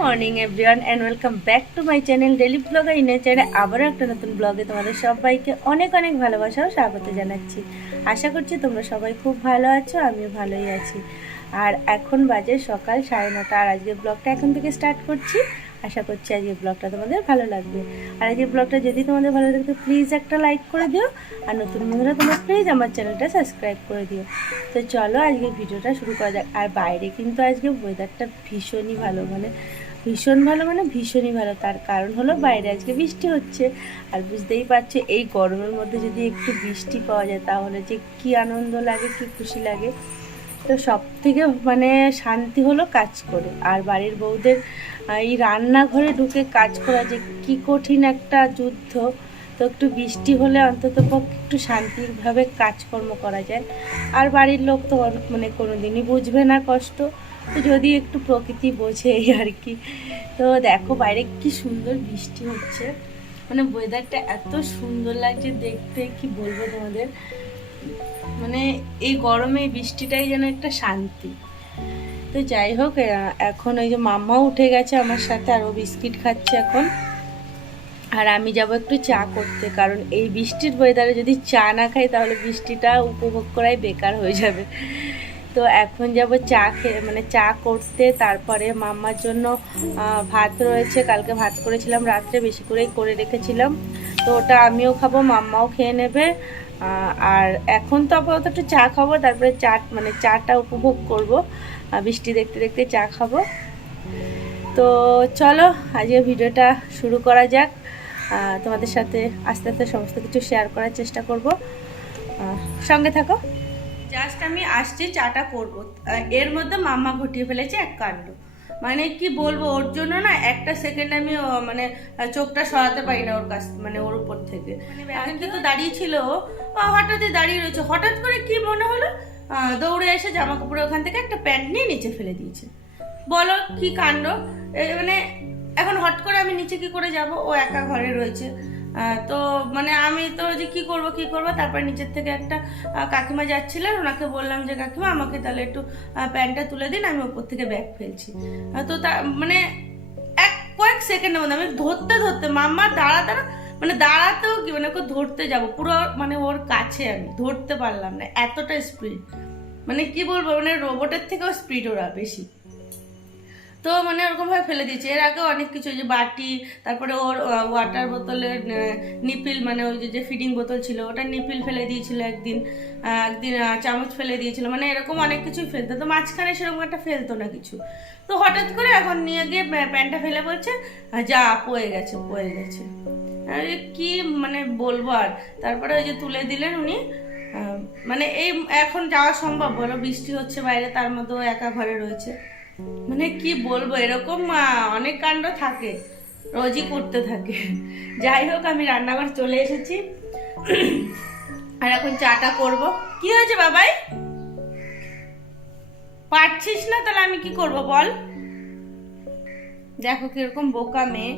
Morning everyone and welcome back to my channel daily blogger ইনের চ্যানেলে আবারও একটা নতুন ব্লগে তোমাদের সবাইকে অনেক অনেক ভালোবাসা ও স্বাগত জানাচ্ছি। আশা করছি তোমরা সবাই খুব ভালো আছো, আমিও ভালোই আছি। আর এখন বাজে সকাল 9:30 আর আজকের ব্লগটা এখন থেকে স্টার্ট করছি। আশা করছি আজকের ব্লগটা তোমাদের ভালো লাগবে। আর আজকের ব্লগটা যদি তোমাদের ভালো লাগে তো প্লিজ একটা লাইক করে দিও, আর নতুন বন্ধুরা তোমরা প্লিজ আমার চ্যানেলটা সাবস্ক্রাইব করে দিও। তো চলো আজকে ভিডিওটা শুরু করা যাক। আর বাইরে কিন্তু আজকে ওয়েদারটা ভীষণই ভালো, ভীষণই ভালো। তার কারণ হলো বাইরে আজকে বৃষ্টি হচ্ছে। আর বুঝতেই পারছো এই গরমের মধ্যে যদি একটু বৃষ্টি পাওয়া যায় তাহলে যে কী আনন্দ লাগে, কী খুশি লাগে। তো সব থেকে শান্তি হলো কাজ করে। আর বাড়ির বউদের এই রান্নাঘরে ঢুকে কাজ করা যে কি কঠিন একটা যুদ্ধ। তো একটু বৃষ্টি হলে অন্তত একটু শান্তিভাবে কাজকর্ম করা যায়। আর বাড়ির লোক তো কোনো দিনই বুঝবে না কষ্ট, তো যদি একটু প্রকৃতি বোঝে এই আর কি। তো দেখো বাইরে কি সুন্দর বৃষ্টি হচ্ছে, ওয়েদারটা এত সুন্দর লাগছে দেখতে, কি বলবো তোমাদের। এই গরমে এই বৃষ্টিটাই যেন একটা শান্তি। তো যাই হোক, এখন ওই যে মাম্মাও উঠে গেছে আমার সাথে, আর ও বিস্কিট খাচ্ছে এখন। আর আমি যাব একটু চা করতে, কারণ এই বৃষ্টির ওয়েদারে যদি চা না খাই তাহলে বৃষ্টিটা উপভোগ করাই বেকার হয়ে যাবে। তো এখন যাব চা চা করতে। তারপরে মাম্মার জন্য ভাত রয়েছে, কালকে ভাত করেছিলাম রাত্রে, বেশি করেই করে রেখেছিলাম, তো ওটা আমিও খাবো, মাম্মাও খেয়ে নেবে। আর এখন তো আপাতত একটু চা খাবো, তারপরে চাটা উপভোগ করব, বৃষ্টি দেখতে দেখতে চা খাবো। তো চলো আজকে ভিডিওটা শুরু করা যাক। তোমাদের সাথে আস্তে আস্তে সমস্ত কিছু শেয়ার করার চেষ্টা করব, সঙ্গে থাকো। জাস্ট আমি আসছি, চাটা করব, এর মধ্যে মাম্মা ঘটিয়ে ফেলেছে এক কাণ্ড। কি বলবো, ওর জন্য না একটা সেকেন্ড আমি চোখটা সরাতে পারি না ওর কাছ, ওর উপর থেকে। কিন্তু দাঁড়িয়ে ছিল, হঠাৎই দাঁড়িয়ে রয়েছে, হঠাৎ করে কি মনে হলো দৌড়ে এসে জামা কাপড় ওখান থেকে একটা প্যান্ট নিয়ে নিচে ফেলে দিয়েছে। বলো কি কাণ্ড। এখন হট করে আমি নিচে কি করে যাব, ও একা ঘরে রয়েছে। তো আমি তো যে কি করব, তারপর নিচের থেকে একটা কাকিমা যাচ্ছিলেন, ওনাকে বললাম যে কাকিমা আমাকে তাহলে একটু প্যান্টটা তুলে দিন, আমি ওপর থেকে ব্যাগ ফেলছি। তো তা কয়েক সেকেন্ডের মধ্যে আমি ধরতে মাম্মা দাঁড়াতেও কি ওকে ধরতে যাব পুরো ওর কাছে, আমি ধরতে পারলাম না, এতটা স্পিড। কি বলবো, রোবটের থেকেও স্পিড ওরা বেশি। তো ওরকম ভাবে ফেলে দিয়েছে। এর আগেও অনেক কিছু, যে বাটি, তারপরে ওর ওয়াটার বোতলের নিপিল, ওই যে ফিডিং বোতল ছিল ওটা নিপিল ফেলে দিয়েছিল একদিন, চামচ ফেলে দিয়েছিল, এরকম অনেক কিছুই ফেলতো। তো মাঝখানে সেরকম একটা ফেলতো না কিছু। তো হঠাৎ করে এখন নিয়ে গিয়ে প্যান্টটা ফেলে বলছে যা পয়ে গেছে। কি বলবো আর। তারপরে ওই যে তুলে দিলেন উনি। এই এখন যাওয়া সম্ভব বলো, বৃষ্টি হচ্ছে বাইরে, তার মধ্যেও একা ঘরে রয়েছে। কি বলবো, এরকম অনেক কাণ্ড থাকে, রোজই করতে থাকে। যাই হোক, আমি রান্নাঘর চলে এসেছি, আর এখন চাটা করব। কি হয়েছে বাবাই, পারছিস না? তাহলে আমি কি করব বল। দেখো কিরকম বোকা মেয়ে,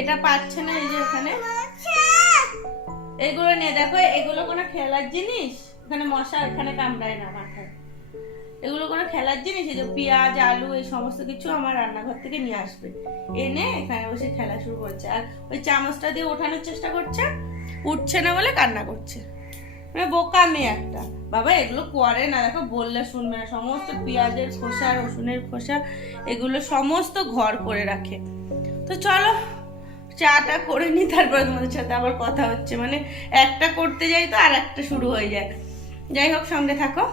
এটা পারছে না। এই যে এখানে এগুলো নিয়ে দেখো, এগুলো কোনো খেলার জিনিস? এখানে মশা এখানে কামড়ায় না মাথায়, এগুলো কোনো খেলার জিনিস? এই যে পেঁয়াজ, আলু, এই সমস্ত কিছু আমার রান্নাঘর থেকে নিয়ে আসবে, এনে এখানে বসে খেলা শুরু করছে। আর ওই চামচটা দিয়ে ওঠানোর চেষ্টা করছে, উঠছে না বলে কান্না করছে। বোকা মেয়ে একটা। বাবা এগুলো করে না, দেখো বললে শুনবে না। সমস্ত পেঁয়াজের খোসা, রসুনের খোসা, এগুলো সমস্ত ঘর করে রাখে। তো চলো চাটা করে নি, তারপরে তোমাদের সাথে আবার কথা হচ্ছে। একটা করতে যাই তো আর একটা শুরু হয়ে যায়। যাই হোক, সঙ্গে থাকো।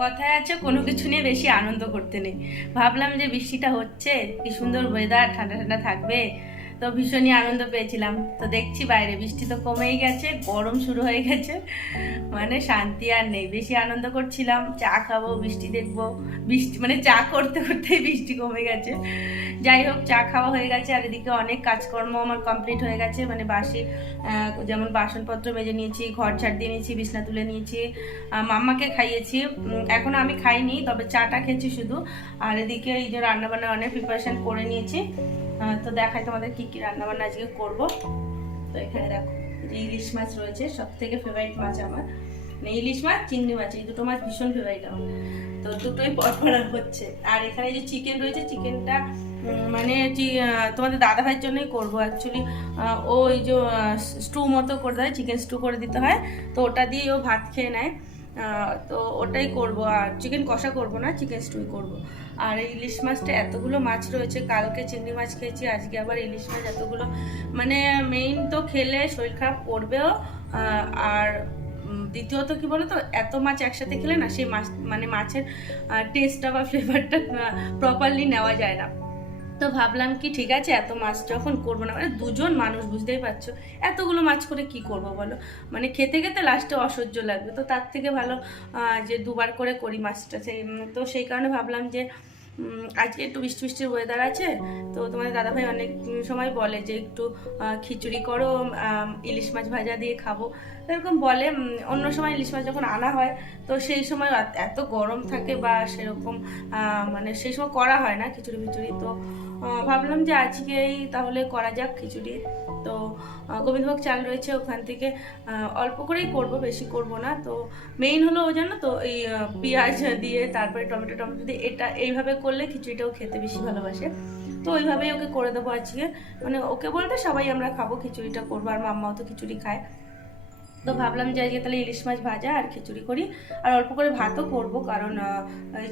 কথায় আছে কোনো কিছু নিয়ে বেশি আনন্দ করতে নেই। ভাবলাম যে বৃষ্টিটা হচ্ছে, কি সুন্দর ওয়েদার, ঠান্ডা ঠান্ডা থাকবে, তো ভীষণই আনন্দ পেয়েছিলাম। তো দেখছি বাইরে বৃষ্টি তো কমেই গেছে, গরম শুরু হয়ে গেছে, শান্তি আর নেই। বেশি আনন্দ করছিলাম, চা খাবো, বৃষ্টি দেখবো, বৃষ্টি চা করতে করতেই বৃষ্টি কমে গেছে। যাই হোক, চা খাওয়া হয়ে গেছে, আর এদিকে অনেক কাজকর্ম আমার কমপ্লিট হয়ে গেছে। বাসি, যেমন বাসনপত্র মেজে নিয়েছি, ঘর ঝাড় দিয়ে নিয়েছি, বিছনা তুলে নিয়েছি, মাম্মাকে খাইয়েছি। এখনো আমি খাইনি, তবে চাটা খেয়েছি শুধু। আর এদিকে এই যে রান্নাবান্নার অনেক প্রিপারেশন করে নিয়েছি। তো দেখাই তোমাদের কি কি রান্নাবান্না আজকে করব। তো এখানে দেখো ইলিশ মাছ রয়েছে, সব থেকে ফেভারিট মাছ আমার, ইলিশ মাছ, চিংড়ি মাছ, এই দুটো মাছ ভীষণ ফেভারিট আমার। তো দুটোই পরপর হচ্ছে। আর এখানে যে চিকেন রয়েছে, চিকেনটা মানে তোমাদের দাদা ভাইয়ের জন্যই করবো অ্যাকচুয়ালি। ওই যে স্টু মতো করে দেয়, চিকেন স্টু করে দিতে হয়, তো ওটা দিয়ে ও ভাত খেয়ে নেয়। তো ওটাই করব, আর চিকেন কষা করব না, চিকেন স্টুই করব। আর এই ইলিশ মাছটা এতগুলো মাছ রয়েছে, কালকে চিংড়ি মাছ খেয়েছি, আজকে আবার ইলিশ মাছ এতগুলো, মানে মেইন তো খেলে শরীর খারাপ করবেও, আর দ্বিতীয়ত কি বলো তো, এত মাছ একসাথে খেলে না সেই মাছ মানে মাছের টেস্টটা বা ফ্লেভারটা প্রপারলি নেওয়া যায় না। তো ভাবলাম কি ঠিক আছে, এত মাছ যখন করবো না, মানে দুজন মানুষ বুঝতেই পারছো, এতগুলো মাছ করে কি করব বলো, মানে খেতে খেতে লাস্টে অসহ্য লাগবে, তো তার থেকে ভালো যে দুবার করে করি মাছটা। তো সেই কারণে ভাবলাম যে আজকে একটু বৃষ্টি বৃষ্টির ওয়েদার আছে, তো তোমাদের দাদাভাই অনেক সময় বলে যে একটু খিচুড়ি করো, ইলিশ মাছ ভাজা দিয়ে খাবো, এরকম বলে। অন্য সময় ইলিশ মাছ যখন আনা হয় তো সেই সময় এত গরম থাকে বা সেরকম মানে সেই সময় করা হয় না খিচুড়ি ফিচুড়ি, তো ভাবলাম যে আজকেই তাহলে করা যাক খিচুড়ি। তো গোবিন্দভোগ চাল রয়েছে, ওখান থেকে অল্প করেই করব, বেশি করব না। তো মেইন হলো ও জানো তো, এই পেঁয়াজ দিয়ে তারপরে টমেটো টমেটো দিয়ে এটা এইভাবে করলে খিচুড়িটাও খেতে বেশি ভালোবাসে, তো ওইভাবেই ওকে করে দেবো আজকে। মানে ওকে বলতে সবাই আমরা খাবো, খিচুড়িটা করবো, আর মাম্মাও তো খিচুড়ি খায়। তো ভাবলাম যে আজকে তাহলে ইলিশ মাছ ভাজা আর খিচুড়ি করি, আর অল্প করে ভাতও করব, কারণ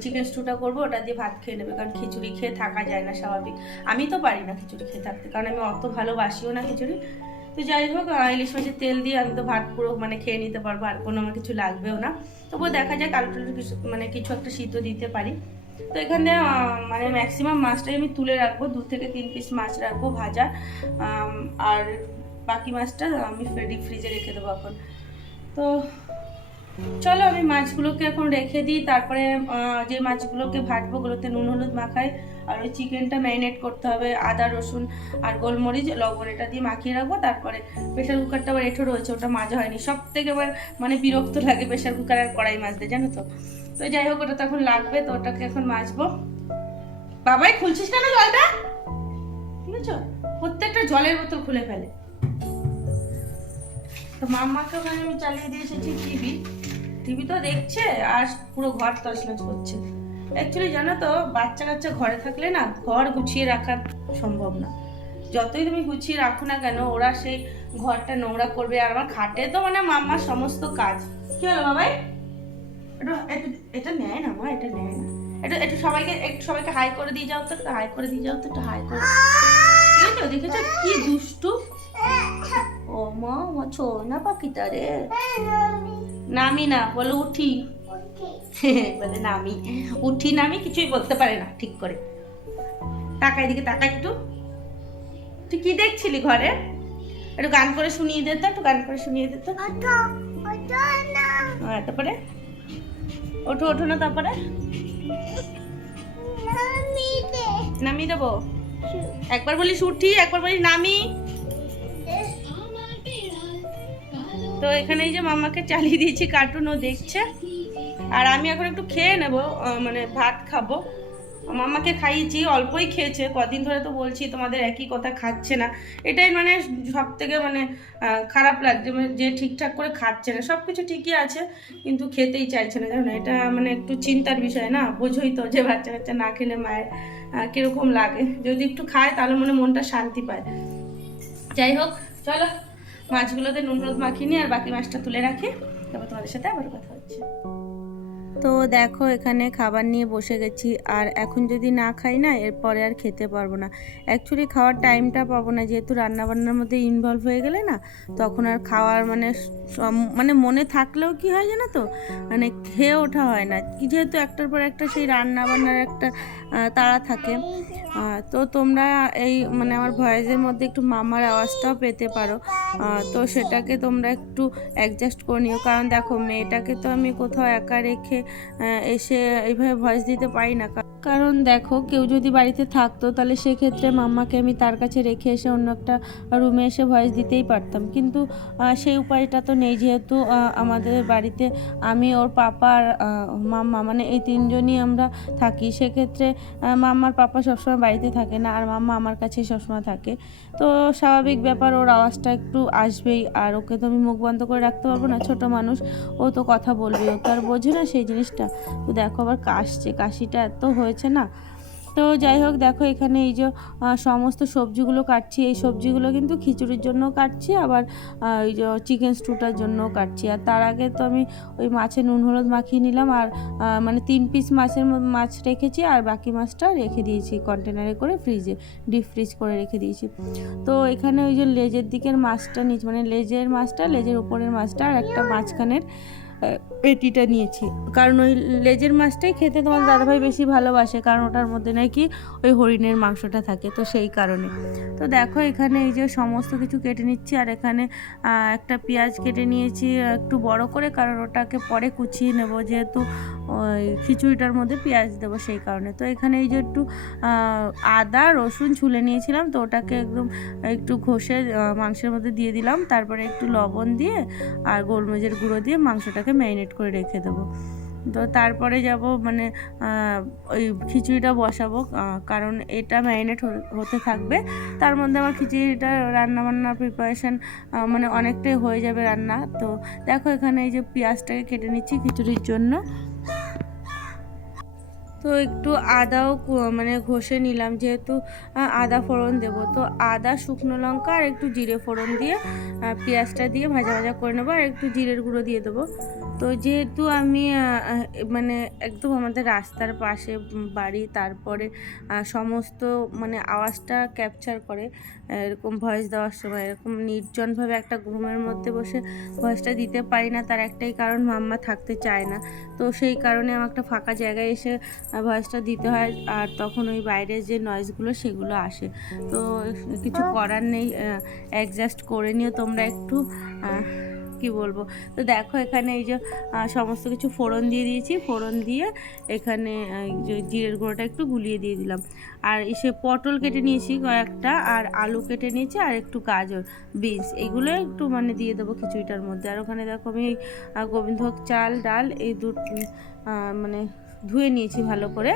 চিকেন স্টুটা করবো, ওটা দিয়ে ভাত খেয়ে নেবে, কারণ খিচুড়ি খেয়ে থাকা যায় না স্বাভাবিক। আমি তো পারি না খিচুড়ি খেয়ে থাকতে, কারণ আমি অত ভালোবাসিও না খিচুড়ি। তো যাই হোক, ইলিশ মাছের তেল দিয়ে আমি তো ভাত পুরো মানে খেয়ে নিতে পারবো, আর কোনো আমার কিছু লাগবেও না। তবুও দেখা যায় আলু টালু কিছু মানে কিছু একটা সিদ্ধ দিতে পারি। তো এখানে মানে ম্যাক্সিমাম মাছটাই আমি তুলে রাখবো, 2 থেকে 3 পিস মাছ রাখবো ভাজা, আর বাকি মাছটা আমি ফ্রিজে রেখে দেবো এখন। তো চলো আমি মাছগুলোকে এখন রেখে দিই, তারপরে যে মাছগুলোকে ভাজবো ওগুলোতে নুন হলুদ মাখাই, আর ওই চিকেনটা ম্যারিনেট করতে হবে, আদা রসুন আর গোলমরিচ লবণ এটা দিয়ে মাখিয়ে রাখবো। তারপরে প্রেশার কুকারটা আবার এঁঠো রয়েছে, ওটা মাজা হয়নি, সব থেকে আবার মানে বিরক্ত লাগে প্রেশার কুকার আর কড়াই মাজতে, জানো তো। তো যাই হোক, ওটা তো এখন লাগবে, তো ওটাকে এখন মাজবো। বাবাই খুলছিস কেন জলটা, ঠিক আছে, প্রত্যেকটা জলের বোতল খুলে ফেলে। তো মাম্মাকে ওখানে আমি চালিয়ে দিয়ে এসেছি টিভি তো দেখছে, আর পুরো ঘর তছনছ করছে। অ্যাকচুয়ালি জানো তো, বাচ্চা কাচ্চা ঘরে থাকলে না ঘর গুছিয়ে রাখা সম্ভব না, যতই তুমি গুছিয়ে রাখো না কেন ওরা সেই ঘরটা নোংরা করবে। আর আমার খাটে তো মানে মাম্মার সমস্ত কাজ। কি হলো বাবাই, একটু এটা নেয় না মা, এটা নেয় না, একটু সবাইকে হাই করে দিয়ে যাও তো, একটু হাই করে দিয়ে যাও তো, একটু হাই করে। ঠিক আছে, দেখেছো কি দুষ্টু। ও মা, আমার ছোনা পাখিটা রে, নামি না বলে উঠি, বলে নামি, উঠি নামি কিছুই বলতে পারে না ঠিক করে। তাকা এদিকে, তাকা একটু, তুই কি দেখছিলি ঘরে, একটু গান করে শুনিয়ে দে তো, একটু গান করে শুনিয়ে দে তো। তারপরে ওঠো ওঠো না, তারপরে নামিয়ে দেবো। একবার বলিস উঠি, একবার বলিস নামি। তো এখানে এই যে মাম্মাকে চালিয়ে দিয়েছি, কার্টুন ও দেখছে, আর আমি এখন একটু খেয়ে নেবো, মানে ভাত খাবো। মাম্মাকে খাইয়েছি, অল্পই খেয়েছে, কদিন ধরে তো বলছি তোমাদের একই কথা, খাচ্ছে না। এটাই মানে সব থেকে মানে খারাপ লাগছে, যে ঠিকঠাক করে খাচ্ছে না, সব কিছু ঠিকই আছে কিন্তু খেতেই চাইছে না, জানো না। এটা মানে একটু চিন্তার বিষয় না, বোঝোই তো যে বাচ্চা কাচ্চা না খেলে মায়ের কীরকম লাগে। যদি একটু খায় তাহলে মনটা শান্তি পায়। যাই হোক, চলো মাছগুলোতে নুন হলুদ মাখিয়ে নিই, আর বাকি মাছটা তুলে রাখি, তারপর তোমাদের সাথে আবার কথা হচ্ছে। তো দেখো এখানে খাবার নিয়ে বসে গেছি, আর এখন যদি না খাই না এরপরে আর খেতে পারবো না। অ্যাকচুয়ালি খাওয়ার টাইমটা পাবো না, যেহেতু রান্নাবান্নার মধ্যে ইনভলভ হয়ে গেলে না, তখন আর খাওয়ার মানে মনে থাকলেও কি হয় জানো তো, মানে খেয়ে ওঠা হয় না, যেহেতু একটার পর একটা সেই রান্নাবান্নার একটা তাড়া থাকে। তো তোমরা এই মানে আমার ভয়েসের মধ্যে একটু মামার আওয়াজটাও পেতে পারো, তো সেটাকে তোমরা একটু অ্যাডজাস্ট করে নিও, কারণ দেখো মেয়েটাকে তো আমি কোথাও একা রেখে এসে এইভাবে ভয়েস দিতে পারি না। কারণ দেখো কেউ যদি বাড়িতে থাকতো তাহলে সেক্ষেত্রে মাম্মাকে আমি তার কাছে রেখে এসে অন্য একটা রুমে এসে ভয়েস দিতেই পারতাম, কিন্তু সেই উপায়টা তো নেই, যেহেতু আমাদের বাড়িতে আমি, ওর পাপা আর মাম্মা মানে এই তিনজনই আমরা থাকি। সেক্ষেত্রে মাম্মার পাপা সবসময় বাড়িতে থাকে না, আর মাম্মা আমার কাছেই সবসময় থাকে, তো স্বাভাবিক ব্যাপার ওর আওয়াজটা একটু আসবেই। আর ওকে তো আমি মুখ বন্ধ করে রাখতে পারবো না, ছোট মানুষ, ও তো কথা বলবে, ও তো আর বোঝে না সেই জিনিসটা। তো দেখো আবার কাশছে, কাশিটা এত হয়েছে না, তো যাই হোক, দেখো এখানে এই যে সমস্ত সবজিগুলো কাটছি। এই সবজিগুলো কিন্তু খিচুড়ির জন্য কাটছি, আবার এই যে চিকেন স্টুটার জন্য কাটছি। আর তার আগে তো আমি ওই মাছে নুন হলুদ মাখিয়ে নিলাম, আর মানে 3 পিস মাছ রেখেছি, আর বাকি মাছটা রেখে দিয়েছি কন্টেনারে করে ফ্রিজে ডিপ ফ্রিজ করে রেখে দিয়েছি। তো এখানে ওই যে লেজের দিকের মাছটা নিয়েছি, মানে লেজের মাছটা, লেজের উপরের মাছটা, আর একটা মাঝখানের পেটিটা নিয়েছি, কারণ ওই লেজের মাছটাই খেতে তোমার দাদাভাই বেশি ভালোবাসে, কারণ ওটার মধ্যে নাকি ওই হরিণের মাংসটা থাকে, তো সেই কারণে। তো দেখো এখানে এই যে সমস্ত কিছু কেটে নিচ্ছি, আর এখানে একটা পেঁয়াজ কেটে নিয়েছি একটু বড় করে, কারণ ওটাকে পরে কুচিয়ে নেব, যেহেতু ওই খিচুড়িটার মধ্যে পেঁয়াজ দেবো সেই কারণে। তো এখানে এই যে একটু আদা রসুন ছুলে নিয়েছিলাম, তো ওটাকে একটু ঘষে মাংসের মধ্যে দিয়ে দিলাম, তারপরে একটু লবণ দিয়ে আর গোলমরিচের গুঁড়ো দিয়ে মাংসটাকে ম্যারিনেট করে রেখে দেবো। তো তারপরে যাব মানে ওই খিচুড়িটা বসাবো, কারণ এটা ম্যারিনেট হতে থাকবে, তার মধ্যে আমার খিচুড়িটা রান্নাবান্নার প্রিপারেশান মানে অনেকটাই হয়ে যাবে রান্না। তো দেখো এখানে এই যে পেঁয়াজটাকে কেটে নিচ্ছি খিচুড়ির জন্য। তো একটু আদাও মানে ঘষে নিলাম, যেহেতু আদা ফোড়ন দেবো, তো আদা শুকনো লঙ্কা আর একটু জিরে ফোড়ন দিয়ে পেঁয়াজটা দিয়ে ভাজা ভাজা করে নেবো, আর একটু জিরের গুঁড়ো দিয়ে দেবো। তো যেহেতু আমি মানে একদম আমাদের রাস্তার পাশে বাড়ি, তারপরে সমস্ত মানে আওয়াজটা ক্যাপচার করে এরকম ভয়েস দেওয়ার সময়, এরকম নির্জনভাবে একটা ঘুমের মধ্যে বসে ভয়েসটা দিতে পারি না, তার একটাই কারণ মাম্মা থাকতে চায় না। তো সেই কারণে আমার একটা ফাঁকা জায়গায় এসে ভয়েসটা দিতে হয়, আর তখন ওই বাইরের যে নয়েজগুলো সেগুলো আসে। তো কিছু করার নেই, অ্যাডজাস্ট করে নিও তোমরা একটু, কি বলবো। তো দেখো এখানে এই যে সমস্ত কিছু ফোড়ন দিয়ে দিয়েছি, ফোড়ন দিয়ে এখানে জিরের গুঁড়োটা একটু গুলিয়ে দিয়ে দিলাম, আর এসে পটল কেটে নিয়েছি কয়েকটা, আর আলু কেটে নিয়েছি, আর একটু গাজর বিনস এগুলো একটু মানে দিয়ে দেবো খিচুড়িটার মধ্যে। আর ওখানে দেখো আমি গোবিন্দভোগ চাল ডাল এই মানে ধুয়ে নিয়েছি ভালো করে।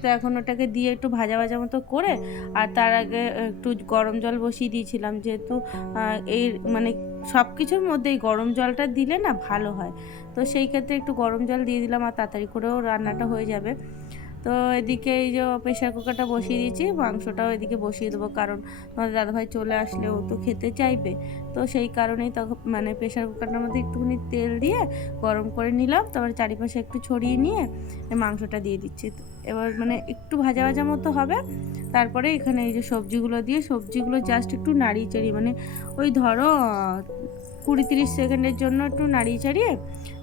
তো এখন ওটাকে দিয়ে একটু ভাজা ভাজা মতো করে, আর তার আগে একটু গরম জল বসিয়ে দিয়েছিলাম, যেহেতু এই মানে সব কিছুর মধ্যেই গরম জলটা দিলে না ভালো হয়, তো সেই ক্ষেত্রে একটু গরম জল দিয়ে দিলাম, আর তাড়াতাড়ি করেও রান্নাটা হয়ে যাবে। তো এদিকে এই যে প্রেশার কুকারটা বসিয়ে দিয়েছি, মাংসটাও এদিকে বসিয়ে দেবো, কারণ তোমাদের দাদাভাই চলে আসলে ও তো খেতে চাইবে, তো সেই কারণেই তখন মানে প্রেশার কুকারটার মধ্যে একটুখানি তেল দিয়ে গরম করে নিলাম, তারপরে চারিপাশে একটু ছড়িয়ে নিয়ে মাংসটা দিয়ে দিচ্ছি। এবার মানে একটু ভাজা ভাজা মতো হবে, তারপরে এখানে এই যে সবজিগুলো দিয়ে সবজিগুলো জাস্ট একটু নাড়িয়ে চাড়িয়ে, মানে ওই ধরো 20-30 সেকেন্ডের জন্য একটু নাড়িয়ে চাড়িয়ে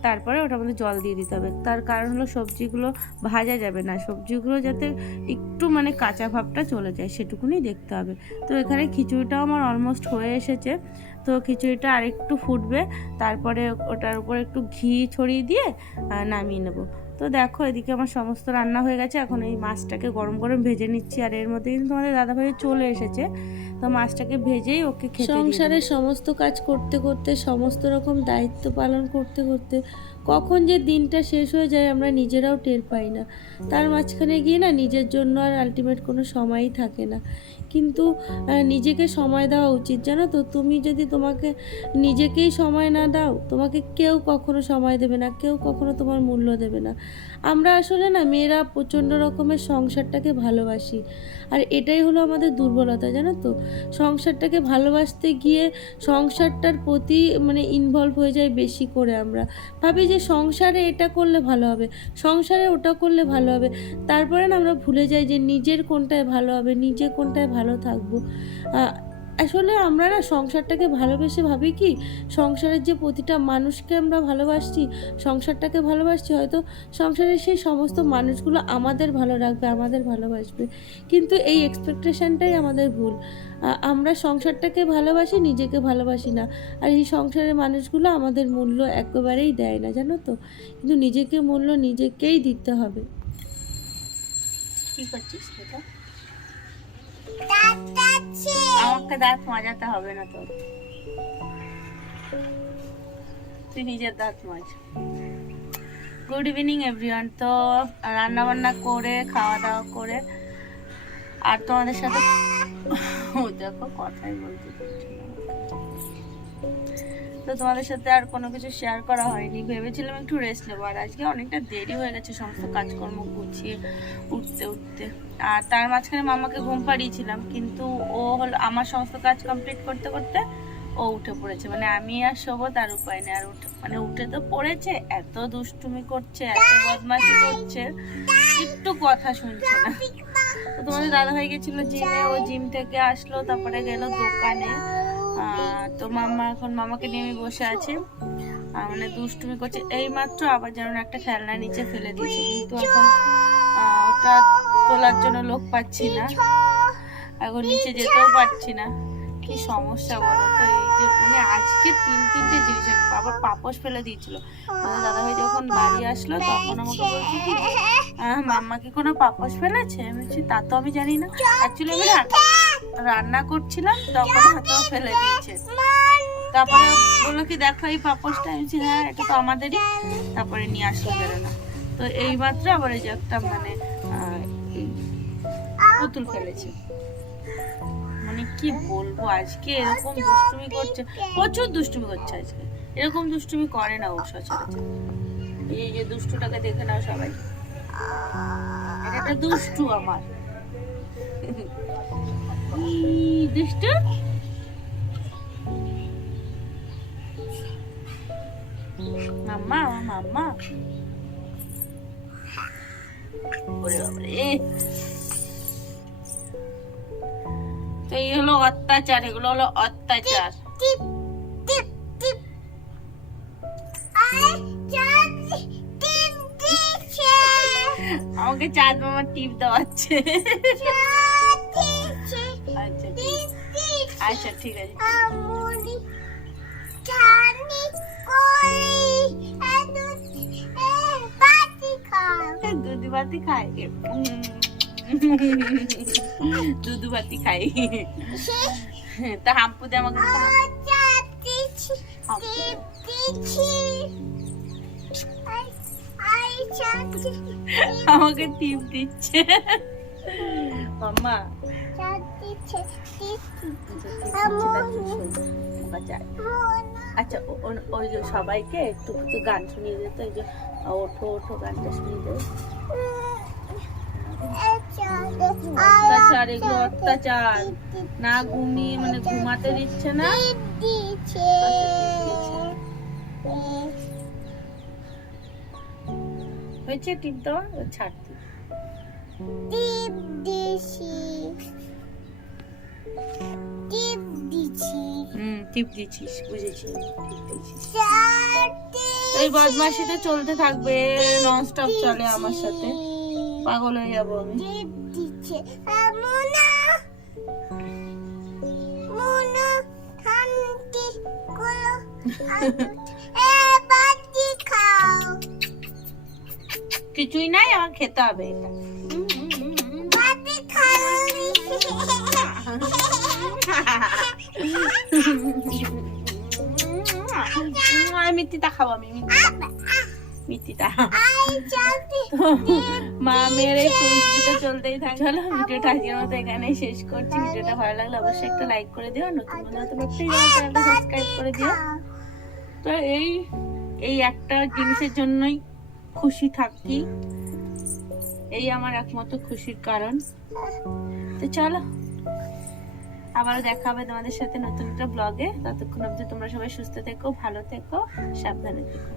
তারপরে ওটার মধ্যে জল দিয়ে দিতে হবে। তার কারণ হলো সবজিগুলো ভাজা যাবে না, সবজিগুলো যাতে একটু মানে কাঁচা ভাবটা চলে যায় সেটুকুনি দেখতে হবে। তো এখানে খিচুড়িটাও আমার অলমোস্ট হয়ে এসেছে, তো খিচুড়িটা আরেকটু ফুটবে, তারপরে ওটার উপর একটু ঘি ছড়িয়ে দিয়ে নামিয়ে নেব। তো দেখো এদিকে আমার সমস্ত রান্না হয়ে গেছে, এখন এই মাছটাকে গরম গরম ভেজে নিচ্ছি, আর এর মধ্যে কিন্তু তোমাদের দাদাভাই চলে এসেছে, তো মাছটাকে ভেজেই ওকে খেতে দিই। সংসারের সমস্ত কাজ করতে করতে, সমস্ত রকম দায়িত্ব পালন করতে করতে কখন যে দিনটা শেষ হয়ে যায় আমরা নিজেরাও টের পাই না, তার মাঝখানে গিয়ে না নিজের জন্য আর আলটিমেট কোনো সময়ই থাকে না। কিন্তু নিজেকে সময় দেওয়া উচিত, জানো তো। তুমি যদি তোমাকে নিজেকেই সময় না দাও, তোমাকে কেউ কখনো সময় দেবে না, কেউ কখনো তোমার মূল্য দেবে না। আমরা আসলে না মেয়েরা প্রচণ্ড রকমের সংসারটাকে ভালোবাসি, আর এটাই হলো আমাদের দুর্বলতা, জানো তো। সংসারটাকে ভালোবাসতে গিয়ে সংসারটার প্রতি মানে ইনভলভ হয়ে যায় বেশি করে, আমরা ভাবি যে সংসারে এটা করলে ভালো হবে, সংসারে ওটা করলে ভালো হবে, তারপরে না আমরা ভুলে যাই যে নিজের কোনটায় ভালো হবে, নিজে কোনটায় ভালো থাকবো। আসলে আমরা না সংসারটাকে ভালোবেসে ভাবি কি সংসারের যে প্রতিটা মানুষকে আমরা ভালোবাসছি, সংসারটাকে ভালোবাসছি, হয়তো সংসারের সেই সমস্ত মানুষগুলো আমাদের ভালো রাখবে, আমাদের ভালোবাসবে, কিন্তু এই এক্সপেকটেশনটাই আমাদের ভুল। আমরা সংসারটাকে ভালোবাসি, নিজেকে ভালোবাসি না, আর এই সংসারের মানুষগুলো আমাদের মূল্য একেবারেই দেয় না, জানো তো। কিন্তু নিজেকে মূল্য নিজেকেই দিতে হবে। কি করছিস এটা? আমাকে দাঁত মাজাতে হবে না তোর, তুই নিজের দাঁত মাজ। Good evening everyone. তো রান্না বান্না করে খাওয়া দাওয়া করে আর তোমাদের সাথে দেখো কথাই বলতে পারছি না। তো তোমাদের সাথে আর কোনো কিছু শেয়ার করা হয়নি, ভেবেছিলাম একটু রেস্ট নেবো। আর আজকে অনেকটা দেরি হয়ে গেছে সমস্ত কাজকর্ম গুছিয়ে উঠতে উঠতে। আর তার মাঝখানে মামাকে ঘুম পাড়িয়েছিলাম, কিন্তু ও হলো আমার সমস্ত কাজ কমপ্লিট করতে করতে ও উঠে পড়েছে। মানে আমি আর শোবো তার উপায় নেই। আর উঠে তো পড়েছে, এত দুষ্টুমি করছে, এত বদমাশি করছে, একটু কথা শুনছে না। তো তোমাদের দাদা হয়ে গেছিল জিমে, ও জিম থেকে আসলো, তারপরে গেল দোকানে। তো মামাকে নিয়ে আমি বসে আছি, মানে দুষ্টুমি করছে। এই মাত্র আবার যেন একটা খেলনা নিচে ফেলে দিয়েছে, কিন্তু এখন ওটা তোলার জন্য লোক পাচ্ছি না, এখন নিচে যেতেও পারছি না। কি সমস্যা বলো তো, এই যে মানে আজকে তিনটে জিনিস আবার পাপোশ ফেলে দিয়েছিল। দাদা ভাই যখন বাড়ি আসলো তখন আমাকে বলছে কি মাম্মা কি কোনো পাপোশ ফেলেছে? আমি বলছি তা তো আমি জানি না, অ্যাকচুয়ালি আমি রান্না করছিলাম তখন হয়তো ফেলে দিয়েছে। তারপরে বললো কি দেখো এই পাপোশটা, আমি বলছি হ্যাঁ এটা তো আমাদেরই। তারপরে নিয়ে আসলো বেরোনো। তো এই মাত্র আবার এই যে একটা মানে পুতুল ফেলেছে। মানে কি বলবো, আজকে এরকম দুষ্টুমি করছে, প্রচুর দুষ্টুমি করছে আজকে। এরকম দুষ্টুমি করে না ও সচরাচর। এই যে দুষ্টুটাকে দেখে নাও সবাই, এটা একটা দুষ্টু আমার দুষ্টু। মাম্মা আমার মাম্মা, ওরে বাবারে। তো এই হলো অত্যাচার, এগুলো হলো অত্যাচার। আমাকে চাঁদ মামা টিপ দেওয়াচ্ছে। আচ্ছা ঠিক আছে। দুধ বাতি খাই, দুধ বাতি খাই। তা হাম্পু দে আমাকে, আমাকে টিপ দিচ্ছে মাম্মা। আচ্ছা ওই যে সবাইকে একটু একটু গান শুনিয়ে দিত, এই যে ওঠো ওঠো গানটা শুনিয়ে দেবে। অত্যাচার, এগুলো অত্যাচার। না ঘুমিয়ে মানে ঘুমাতে দিচ্ছে না। হয়েছে টিপ দেওয়া, ছাড় টিপ দিচ্ছিস, বুঝেছি। এই বদমাশিটা চলতে থাকবে, ননস্টপ চলে আমার সাথে, পাগল হয়ে যাবো আমি। কিছুই নাই, আমার খেতে হবে এটা। মিথ্যিটা খাবো আমি, মিথ্যিটা। মা মেয়ের এই খুশিটা চলতেই থাকে। চলো ভিডিওটা আজকের মতো এখানে শেষ করছি। ভিডিওটা ভালো লাগলে অবশ্যই একটা লাইক করে দিও, নতুন বন্ধুরা তোমরা প্লিজ আমার চ্যানেলটা সাবস্ক্রাইব করে দিও। তো এই একটা জিনিসের জন্যই খুশি থাকি, এই আমার একমাত্র খুশির কারণ। তো চলো আবারও দেখা হবে তোমাদের সাথে নতুন একটা ব্লগে। ততক্ষণ অবধি তোমরা সবাই সুস্থ থেকো, ভালো থেকো, সাবধানে থেকো।